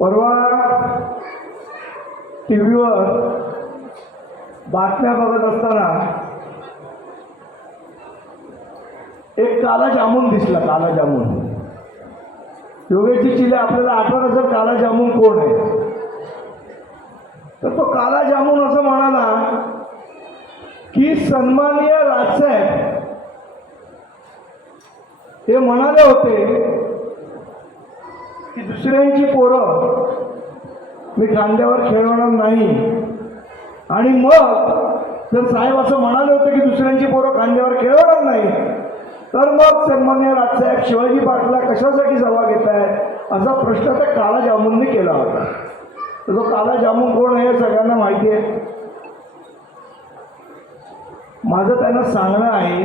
परवा टी व्हीवर बातम्या बघत असताना एक काला जामून दिसला काला जामून. योगेशजी चिले आपल्याला आठवत असेल काला जामून कोण आहे? तर तो काला जामून असं म्हणाला की सन्माननीय राजसाहेब हे म्हणाले होते की दुसऱ्यांची पोरं मी खांद्यावर खेळवणार नाही. आणि मग जर साहेब असं म्हणाले होते की दुसऱ्यांची पोरं खांद्यावर खेळवणार नाही तर मग सन्मान्य राजसाहेब शिवाजी पाटला कशासाठी सभा घेत आहेत? असा प्रश्न त्या काला जामूनने केला होता. तर तो काला जामून कोण आहे हे सगळ्यांना माहिती आहे. माझं त्यांना सांगणं आहे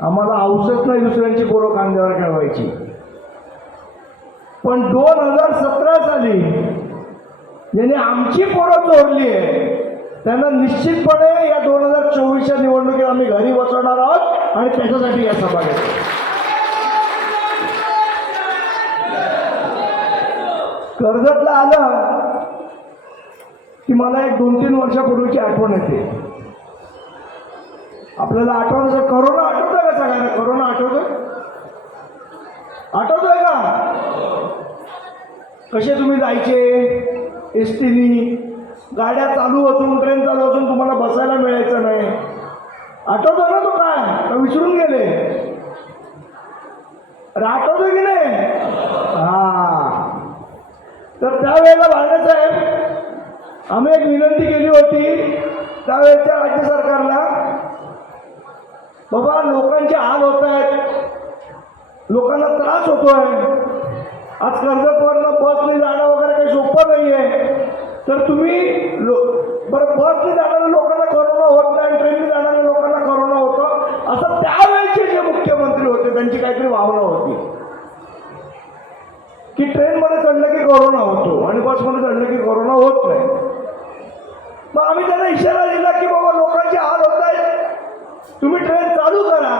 आम्हाला औषध नाही दुसऱ्यांची पोरं खांद्यावर खेळवायची. पण दोन हजार सतरा साली ज्यांनी आमची पोरं चोरली आहे. त्यांना निश्चितपणे या दोन हजार चोवीसच्या निवडणुकीत आम्ही घरी बसवणार आहोत आणि त्याच्यासाठी या सभा घेतो कर्जतला आलं की मला एक दोन तीन वर्षापूर्वीची आठवण येते. आपल्याला आठवण असं करोना आठवतोय का सगळ्यांना? करोना आठवतोय? आठवतोय का? कसे तुम्ही जायचे? एस टीनी गाड्या चालू असून ट्रेन चालू असून तुम्हाला बसायला मिळायचं नाही. आठवतो ना तो काय? का विसरून गेले? अरे की नाही? हा. तर त्यावेळेला बाळासाहेब आम्ही एक विनंती केली होती. त्यावेळेच्या राज्य सरकारला बाबा लोकांचे हाल होत आहेत. लोकांना त्रास होतोय. आज कर्जतवरनं बसने जाणं वगैरे काही सोपं नाही आहे तर तुम्ही लो बरं बसने जाणाऱ्या लोकांना करोना होत नाही ट्रेनने जाणाऱ्या लोकांना करोना होतं. असं त्यावेळेचे जे मुख्यमंत्री होते त्यांची काहीतरी भावना होती. की ट्रेनमध्ये चढलं की कोरोना होतो आणि बसमध्ये चढलं की कोरोना होत नाही. मग आम्ही त्यांना इशारा दिला की बाबा लोकांचे हाल होत आहेत तुम्ही ट्रेन चालू करा.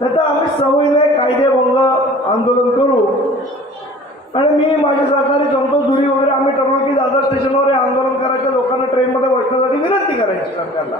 नाही तर आम्ही सवयीने कायदेभंग आंदोलन करू. आणि मी माझे सहकारी संतोष धुरी वगैरे आम्ही ठरवलं की दादर स्टेशनवर हे आंदोलन करायचं लोकांना ट्रेनमध्ये बसण्यासाठी विनंती करायची सरकारला.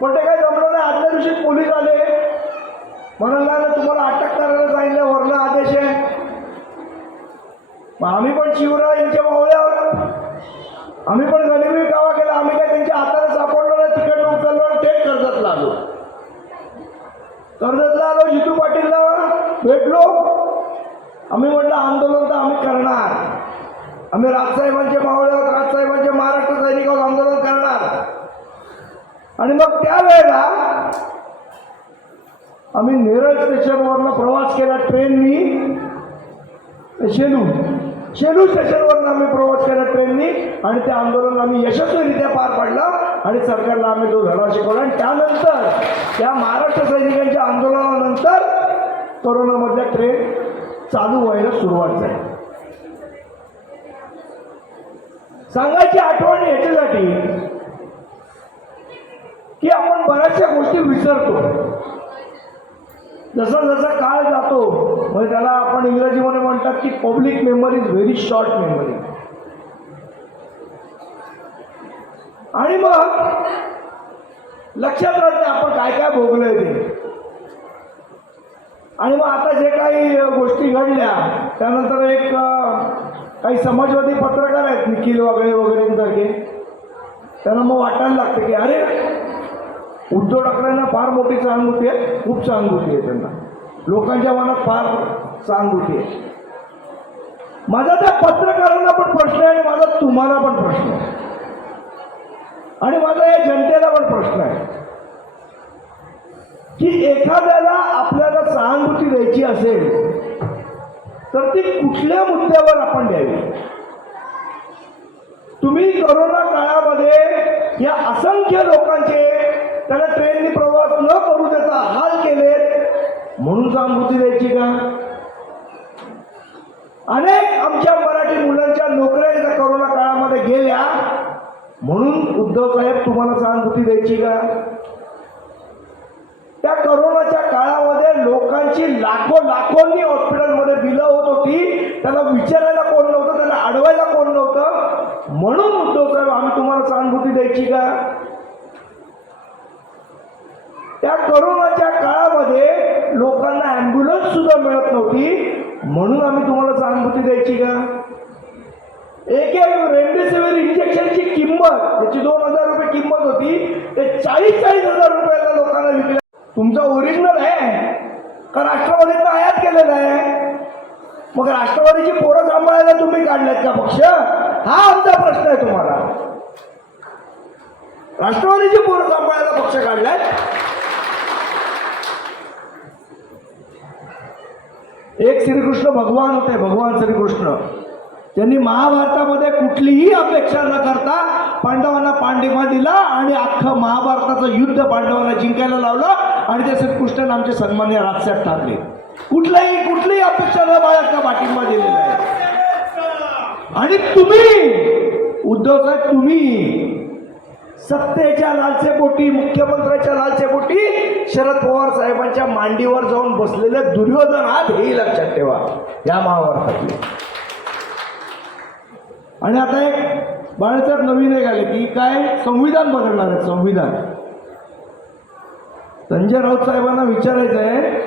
पण ते काही जमलं नाही. आदल्या दिवशी पोलीस आले. म्हणाला ना तुम्हाला अटक करायला सांगितलं वरला आदेश आहे. मग आम्ही पण शिवराव यांच्या मावळ्यावर आम्ही पण गरिबी कावा केला. आम्ही काय त्यांच्या हाताने सापडलो नाही तिकडे उचललो आणि थेट कर्जतला आलो. कर्जतला आलो जितू पाटीलला भेटलो. आम्ही म्हटलं आंदोलन तर आम्ही करणार. आम्ही राजसाहेबांच्या मावळ्यावर राजसाहेबांच्या महाराष्ट्र सैनिकावर आंदोलन करणार. आणि मग त्यावेळेला आम्ही नेरळ स्टेशनवरनं प्रवास केला ट्रेननी. शेलू शेलू स्टेशनवरनं आम्ही प्रवास केला ट्रेननी. आणि ते आंदोलन आम्ही यशस्वीरित्या पार पाडलं आणि सरकारला आम्ही तो धडा शिकवला. आणि त्यानंतर त्या महाराष्ट्र सैनिकांच्या आंदोलनानंतर कोरोनामधल्या ट्रेन चालू व्हायला सुरुवात झाली. सांगायची आठवण याच्यासाठी की आपण बऱ्याचशा गोष्टी विसरतो. जसा जसा काळ जातो म्हणजे त्याला आपण इंग्रजीमध्ये म्हणतात की public memory is very short memory आणि मग लक्षात राहते आपण काय काय भोगलंय ते. आणि मग आता जे काही गोष्टी घडल्या त्यानंतर एक काही समाजवादी पत्रकार आहेत निखिल वगैरे वगैरेंसारखे त्यांना मग वाटायला लागतं की अरे उद्धव ठाकरेंना फार मोठी सहानुभूती आहे खूप सहानुभूती आहे त्यांना. लोकांच्या मनात फार सहानुभूती आहे. माझा त्या पत्रकारांना पण प्रश्न आहे आणि माझा तुम्हाला पण प्रश्न आहे. आणि माझा या जनतेला पण प्रश्न आहे. की एखाद्याला आपल्याला सहानुभूती द्यायची असेल तर ती कुठल्या मुद्द्यावर आपण द्यावी? तुम्ही करोना काळामध्ये या असंख्य लोकांचे त्याला ट्रेननी प्रवास न करू त्याचा हाल केलेत म्हणून सहानुभूती द्यायची का? अनेक आमच्या मराठी मुलांच्या नोकऱ्या या करोना काळामध्ये गेल्या म्हणून उद्धव साहेब तुम्हाला सहानुभूती द्यायची का? त्या करोनाच्या काळामध्ये लोकांची लाखो लाखोंनी हॉस्पिटलमध्ये बिलं त्याला विचारायला कोण नव्हतं त्याला अडवायला कोण नव्हतं. म्हणून उद्धव साहेब आम्ही तुम्हाला सहानुभूती द्यायची का? त्या करोनाच्या काळामध्ये लोकांना ॲम्ब्युलन्स सुद्धा मिळत नव्हती. म्हणून आम्ही तुम्हाला सहानुभूती द्यायची का? एक एक रेमडेसिवीर इंजेक्शनची किंमत त्याची दोन हजार रुपये किंमत होती ते चाळीस चाळीस हजार रुपयाला लोकांना विकल्या तुमचा ओरिजिनल आहे का राष्ट्रवादीचं आयात केलेलं आहे? मग राष्ट्रवादीची पोरं सांभाळायला तुम्ही काढलेत का पक्ष? हा आमचा प्रश्न आहे तुम्हाला. राष्ट्रवादीची पोरं सांभाळायला पक्ष काढलाय एक श्रीकृष्ण भगवान होते भगवान श्रीकृष्ण. त्यांनी महाभारतामध्ये कुठलीही अपेक्षा न करता पांडवांना पांडिमा दिला आणि अख्खं महाभारताचं युद्ध पांडवांना जिंकायला लावलं आणि ते श्रीकृष्ण आमचे सन्मान्य राजसाहेब ठाकरे कुठलाही कुठलीही अपेक्षा न बाळगता पाठिंबा दिलेला आहे. आणि तुम्ही उद्धव साहेब तुम्ही सत्तेच्या लालसेपोटी मुख्यमंत्र्याच्या लालसेपोटी शरद पवार साहेबांच्या मांडीवर जाऊन बसलेले दुर्योधन आहात हेही लक्षात ठेवा. या महाभारतातले. आणि आता एक बाळासाहेब नवीन एक आले की काय संविधान बदलणार आहे संविधान. संजय राऊत साहेबांना विचारायचं आहे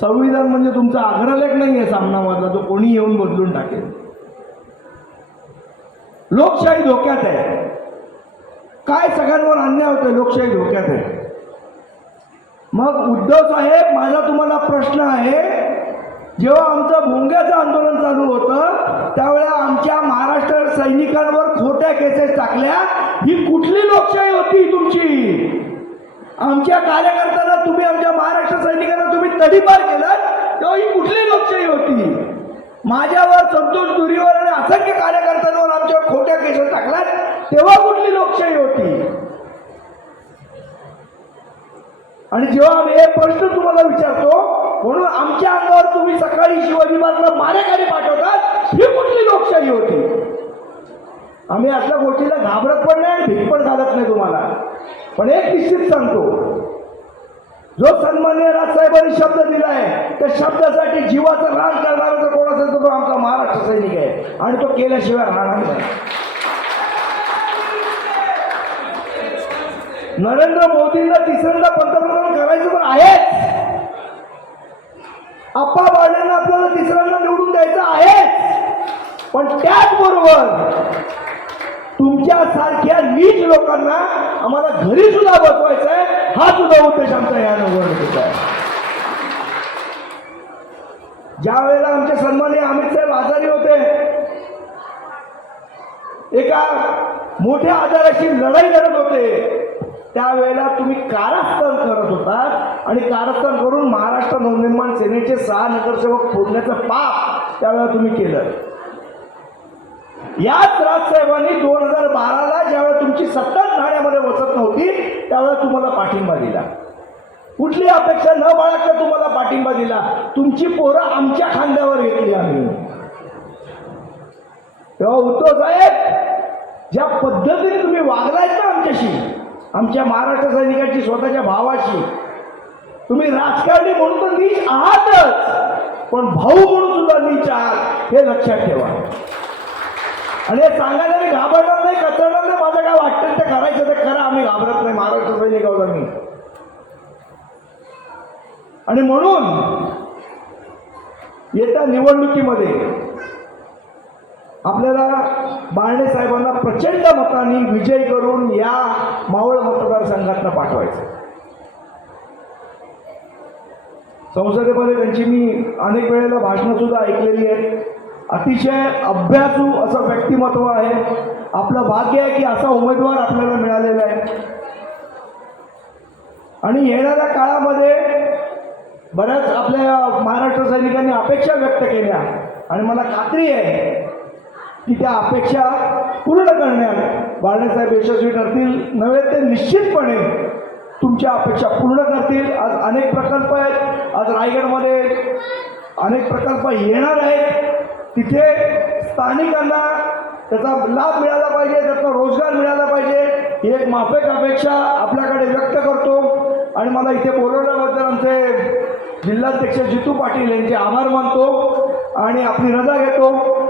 संविधान म्हणजे तुमचा अग्रलेख नाही आहे सामनामधला तो कोणी येऊन बदलून टाकेल. लोकशाही धोक्यात आहे. काय सगळ्यांवर अन्याय होतोय लोकशाही धोक्यात आहे. मग उद्धव साहेब माझा तुम्हाला प्रश्न आहे जेव्हा आमचं भोंग्याचं आंदोलन चालू होतं त्यावेळेला आमच्या महाराष्ट्र सैनिकांवर खोट्या केसेस टाकल्या. ही कुठली लोकशाही होती तुमची? आमच्या कार्यकर्त्यांना तुम्ही आमच्या महाराष्ट्र सैनिकांना तुम्ही तडीपार केलात तेव्हा ही कुठली लोकशाही होती? माझ्यावर संतोष दुरीवर आणि असंख्य कार्यकर्त्यांवर आमच्यावर खोट्या केसेस टाकल्यात तेव्हा कुठली लोकशाही होती? आणि जेव्हा आम्ही हे प्रश्न तुम्हाला विचारतो म्हणून आमच्या अंगावर तुम्ही सकाळी शिवाजी पार्कला मारेकरी पाठवतात ही कुठली लोकशाही होती? आम्ही असल्या गोष्टीला घाबरत पण नाही आणि पण घालत नाही तुम्हाला. पण एक निश्चित सांगतो जो सन्मान्य राजसाहेबांनी शब्द दिलाय त्या शब्दासाठी जीवाचं रान करणारा जर कोण असेल तर तो आमचा महाराष्ट्र सैनिक आहे. आणि तो केल्याशिवाय राहणार नाही. नरेंद्र मोदींना तिसऱ्यांदा पंतप्रधान करायचं तर आहेच. आप्पा बाळांना आपल्याला तिसऱ्यांदा निवडून द्यायचं आहेच पण त्याचबरोबर तुमच्या सारख्या नीच लोकांना आम्हाला घरी सुद्धा बसवायचं आहे हा सुद्धा उद्देश आमचा या नवर आहे. ज्या वेळेला आमचे सन्माननीय अमित साहेब आजारी होते एका मोठ्या आजाराशी लढाई लढत होते त्यावेळेला तुम्ही कारस्थान करत होता आणि कारस्थान करून महाराष्ट्र नवनिर्माण सेनेचे सहा नगरसेवक फोडण्याचं पाप त्यावेळेला तुम्ही केलं. याच राजसाहेबांनी दोन हजार बाराला ज्यावेळेला तुमची सत्ता ठाण्यामध्ये बसत नव्हती त्यावेळेला तुम्हाला पाठिंबा दिला. कुठली अपेक्षा न बाळगता तुम्हाला पाठिंबा दिला. तुमची पोरं आमच्या खांद्यावर घेतली आम्ही. तेव्हा उद्धव साहेब ज्या पद्धतीने तुम्ही वागलायत ना आमच्याशी आमच्या महाराष्ट्र सैनिकांची स्वतःच्या भावाशी. तुम्ही राजकारणी म्हणून तर नीच आहातच. पण भाऊ म्हणून सुद्धा नीच आहात हे लक्षात ठेवा. आणि हे सांगायला मी घाबरणार नाही कचरणार नाही माझं काय वाटतं ते करायचं ते करा आम्ही घाबरत नाही महाराष्ट्र सैनिक आहोत आम्ही. आणि म्हणून येत्या निवडणुकीमध्ये आपल्याला बाळणे साहेबांना प्रचंड मतांनी विजय करून या मावळ मतदारसंघातनं पाठवायचं. संसदेमध्ये त्यांची मी अनेक वेळेला भाषणं सुद्धा ऐकलेली आहेत. अतिशय अभ्यासू असं व्यक्तिमत्व आहे. आपलं भाग्य आहे की असा उमेदवार आपल्याला मिळालेला आहे. आणि येणाऱ्या काळामध्ये बऱ्याच आपल्या महाराष्ट्र सैनिकांनी अपेक्षा व्यक्त केल्या. आणि मला खात्री आहे की त्या अपेक्षा पूर्ण करण्यात बाळासाहेब यशस्वी ठरतील. नव्हे ते निश्चितपणे तुमच्या अपेक्षा पूर्ण करतील. आज अनेक प्रकल्प आहेत. आज रायगडमध्ये अनेक प्रकल्प येणार आहेत. तिथे स्थानिकांना त्याचा लाभ मिळाला पाहिजे त्याचा रोजगार मिळाला पाहिजे ही एक माफक अपेक्षा आपल्याकडे व्यक्त करतो. आणि मला इथे बोलवल्याबद्दल आमचे जिल्हाध्यक्ष जितू पाटील यांचे आभार मानतो आणि आपली रजा घेतो.